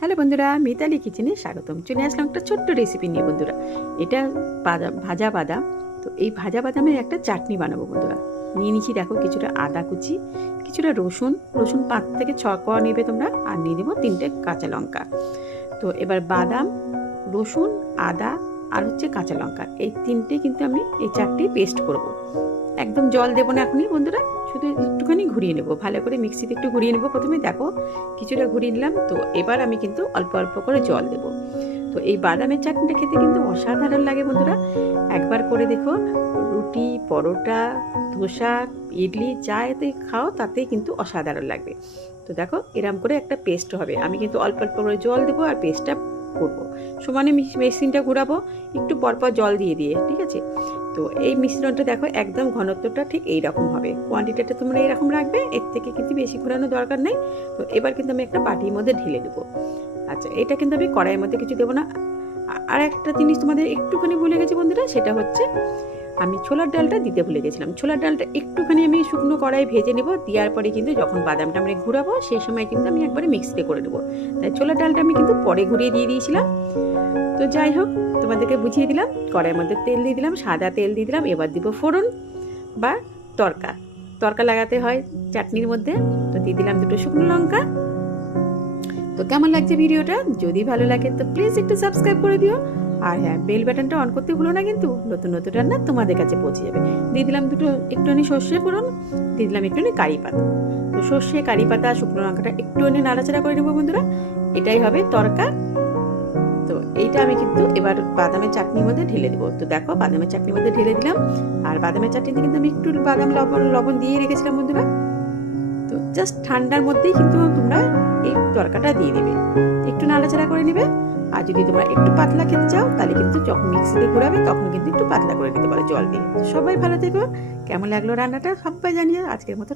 Hello বন্ধুরা, মিতালি কিচেনে স্বাগতম। চলে আসলাম একটা ছোট্ট রেসিপি নিয়ে বন্ধুরা। এটা ভাজা বাদাম। তো এই ভাজা বাদামের একটা চাটনি বানাবো বন্ধুরা। নিয়ে নিচ্ছি দেখো কিছুটা আদা কুচি, কিছুটা রসুন 5 থেকে 6 কোয়া নেবে তোমরা, আর নিয়ে দেবো 3টে কাঁচা লঙ্কা। তো এবার বাদাম, রসুন, আদা আর কাঁচা লঙ্কা, এই 3টে কিন্তু আমি এই চারটে পেস্ট করব। একদম জল দেবো না এখনই বন্ধুরা, শুধু একটুখানি ঘুরিয়ে নেবো, ভালো করে মিক্সিতে একটু ঘুরিয়ে নেবো। প্রথমে দেখো কিছুটা ঘুরিয়ে নিলাম। তো এবার আমি কিন্তু অল্প অল্প করে জল দেবো। তো এই বাদামের চাটনিটা খেতে কিন্তু অসাধারণ লাগে বন্ধুরা, একবার করে দেখো। রুটি, পরোটা, ধোসা, ইডলি যা এতে খাও তাতেই কিন্তু অসাধারণ লাগবে। তো দেখো এরম করে একটা পেস্ট হবে। আমি কিন্তু অল্প অল্প করে জল দেবো আর পেস্টটা করবো। সমানে মেশিনটা ঘুরাবো, একটু পরপর জল দিয়ে দিয়ে, ঠিক আছে। তো এই মিশ্রণটা দেখো একদম ঘনত্বটা ঠিক এইরকম হবে। কোয়ান্টিটিটা তোমরা এরকম রাখবে, এর থেকে কিন্তু বেশি ঘোরানোর দরকার নেই। তো এবার কিন্তু আমি একটা বাটির মধ্যে ঢেলে দেবো। আচ্ছা, এটা কিন্তু আমি কড়াইয়ের মধ্যে কিছু দেবো না। আর একটা জিনিস তোমাদের একটুখানি ভুলে গেছি বন্ধুরা, সেটা হচ্ছে আমি ছোলার ডালটা দিতে ভুলে গেছিলাম। ছোলার ডালটা একটুখানি আমি শুকনো কড়াই ভেজে নেবো, দেওয়ার পরে কিন্তু যখন বাদামটা আমি ঘুরাবো সেই সময় কিন্তু আমি একবারে মিক্সিতে করে দেবো। তাই ছোলার ডালটা আমি কিন্তু পরে ঘুরিয়ে দিয়ে দিয়েছিলাম। তো যাই হোক, তোমাদেরকে বুঝিয়ে দিলাম। কড়াইয়ের মধ্যে তেল দিয়ে দিলাম, সাদা তেল দিয়ে দিলাম। এবার দিব ফোড়ন বা তড়কা লাগাতে হয় চাটনির মধ্যে। তো দিয়ে দিলাম 2টো শুকনো লঙ্কা। তো কেমন লাগছে ভিডিওটা? যদি ভালো লাগে তো প্লিজ একটু সাবস্ক্রাইব করে দিও। আর হ্যাঁ, বেল বাটনটা অন করতে ভুলো না, কিন্তু নতুন নতুন রান্না তোমাদের কাছে পৌঁছে যাবে। দিয়ে দিলাম একটুখানি সর্ষে ফোড়ন, দিয়ে দিলাম একটুখানি কারি পাতা। তো সর্ষে, কারি পাতা, শুকনো লঙ্কাটা একটুখানি নাড়াচাড়া করে নেবো বন্ধুরা। এটাই হবে তড়কা। তো এইটা আমি কিন্তু এবার বাদামের চাটনির মধ্যে ঢেলে দেবো। তো দেখো বাদামের চাটনির মধ্যে ঢেলে দিলাম। আর বাদামের চাটনিতে কিন্তু আমি একটু বাদাম লবণ দিয়ে রেখেছিলাম বন্ধুরা। তো জাস্ট ঠান্ডার মধ্যেই কিন্তু তোমরা এই তরকাটা দিয়ে দিবে, একটু নাড়াচাড়া করে নেবে। আর যদি তোমরা একটু পাতলা খেতে চাও তাহলে কিন্তু যখন মিক্সিতে ঘোরাবে তখন কিন্তু একটু পাতলা করে দিতে পারো জল দিয়ে। সবাই ভালো থেকো। কেমন লাগলো রান্নাটা সবাই জানিয়ে আজকের মতো।